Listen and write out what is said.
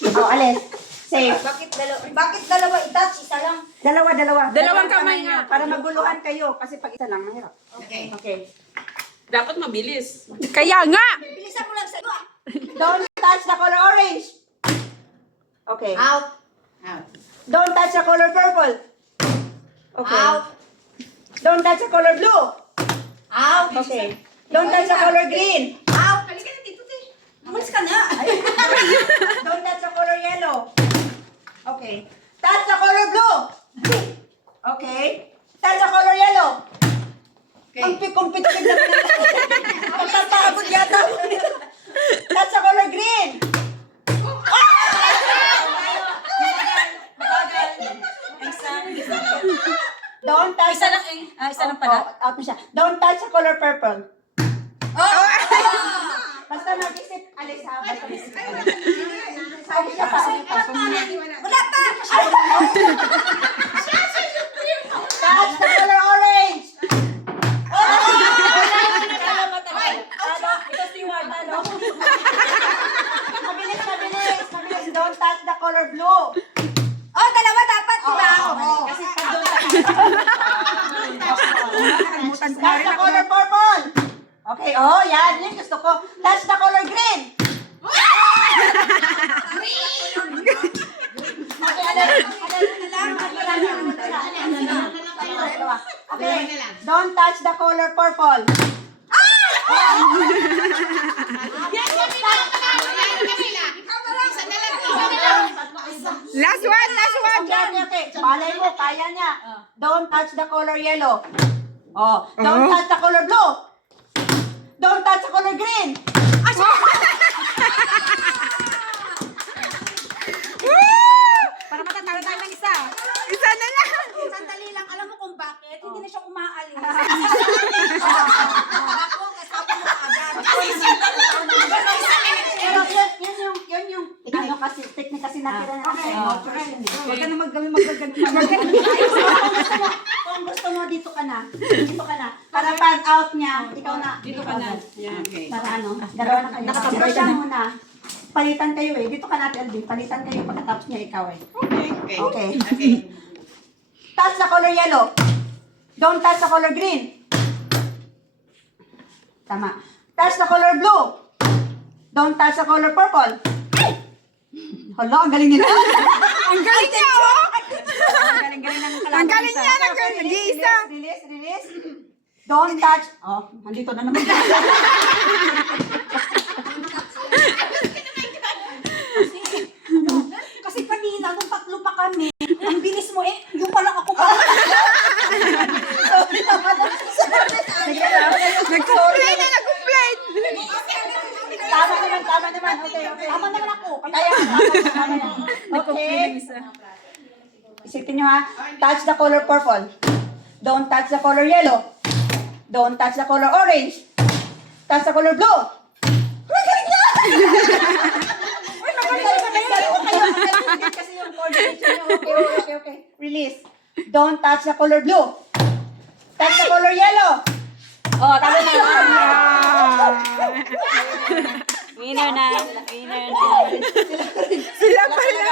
Oh, alis. Safe. Bakit dalawa i-touch? Isa lang. Dalawa. Dalawang kamay nga. Para maguluhan kayo. Kasi pag isa lang, mahirap. Okay. Okay. Dapat mabilis. Kaya nga! Bilisan mo lang sa iyo. Don't touch the color orange. Okay. Out. Out. Don't touch the color purple. Okay. Out. Don't touch the color blue. Out. Okay. Don't touch the color green. Out. Halika na dito, te. Umalis ka na. Don't touch the color yellow. Okay. Touch the color blue. Okay. Touch the color yellow. Okay. Ang kumpit-kumpit na pagpapagod yata. Touch the color green. Don't touch Isa lang eh. Isa lang pala. Oh, out mo siya. Don't touch the color purple. Oh! Basta mag-isip, alis ha. Basta mag-isip. Sabi siya pa. Wala pa! Touch the color orange. Mabilis. Don't touch the color blue. Oh, dalawa dapat, di ba? Oo. Kasi pag doon touch the color purple. Okay, yan. Yung gusto ko. Touch the color green. Okay, don't touch the color purple. Last one! Okay. Malay mo, kaya niya. Don't touch the color yellow. Don't touch the color blue. Don't touch the color green. Para matatalo tayo ng isa. Isa na lang! Sandali lang, alam mo kung bakit? Hindi na siya umaalis. Ako, kasama mo agad. Pero yun yung technique kasi natira na kasi. Huwag ka na magawin Kung gusto mo, dito ka na. Para pag out niya, ikaw na. Dito ka na. Yan. Para dalawa na kayo. Pero siya muna. Palitan kayo eh. Dito ka natin, Alvin. Palitan kayo pagkatapos niya ikaw eh. Okay. Touch the color yellow. Don't touch the color green. Tama. Touch the color blue. Don't touch the color purple. Hala, ang galing nila. Ang galing niya, oh! Ang galing niya, nag-iisa. Release. Don't touch. Nandito na naman. Kasi kanina, nung tatlo pa kami, ang bilis mo eh, yung pala ako pa. Nag-complain na, nag-complain! Tama naman. Okay. Tama naman ako. Kaya, tama naman. Okay. Isipin nyo ha. Touch the color purple. Don't touch the color yellow. Don't touch the color orange. Touch the color blue. Magaling na! Kasi yung coordination nyo. Okay. Release. Don't touch the color blue. Touch the color yellow. Tama na. Winner na. Sila pala.